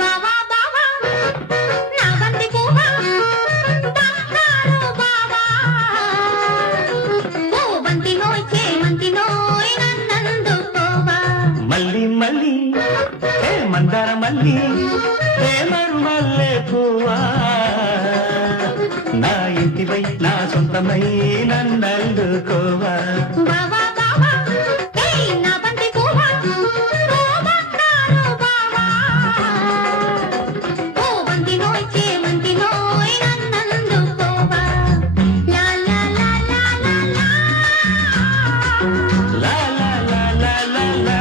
బావా బావా నా బంతి పువ్వా బంగారు బావా ఓ బంతి నోయ్ చేమంతి నోయ్ నన్నందుకోవా మల్లి మల్లి ఏ మందార మల్లి ప్రేమరు మల్లె పువ్వా నా ఇంటివై నా సొంతమై నన్నందుకోవా బావా బావా ఏయ్ నా బంతి పువ్వా ఓ బంగారు బావా ఓ బంతి నోయ్ చేమంతి నోయ్ నన్నందుకోవా లా లా లా లా లా లా లా లా లా లా లా లా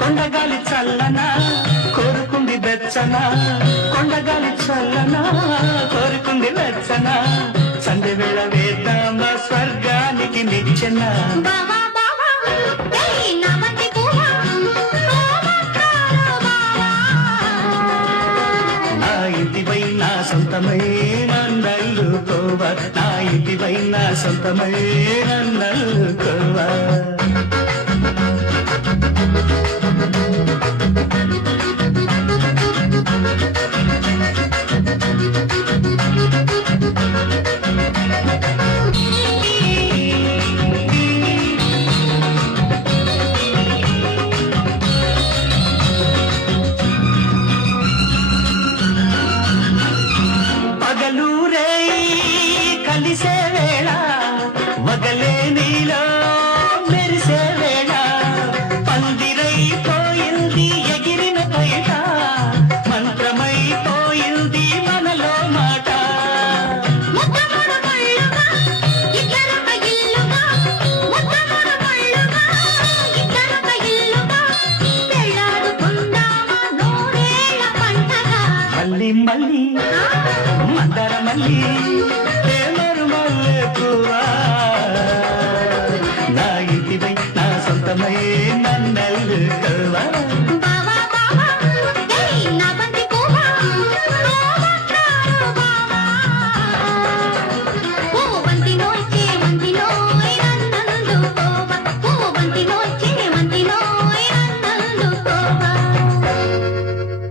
కొండగాలి చల్లనా కోరుకుంది వెచ్చనా కొండగాలి చల్లనా కోరుకుంది వెచ్చనా సంధ్య వేళ వేద్దామా స్వర్గానికి నిచ్చెన బావా బావా ఏయ్ నా బంతి పువ్వా ఓ బంగారు బావా నా ఇంటిపై నా సొంతమై నన్నల్లుకోవా నా ఇంటిపై నా సొంతమై నన్నల్లుకోవా పగలూరే కలిసే వేళ వగలే నీలో మెరిసే వేళ పందిరైపోయింది ఎగిరిన పైట మంత్రమైపోయింది మనలో మాట ముద్దమొర కళ్ళుగా ఇద్దరొక ఇల్లుగా ముద్దమొర కళ్ళుగా ఇద్దరొక ఇల్లుగా పెళ్ళాడుకుందామా నూరేళ్ల పంటగా మళ్ళీ మళ్ళీ మందర మళ్ళీ ప్రేమరు మల్లె పువ్వా నా ఇంటిపై నా సొంతమై నన్నల్లుకోవా బావా బావా ఏయ్ నా బంతి పువ్వా ఓ బంగారు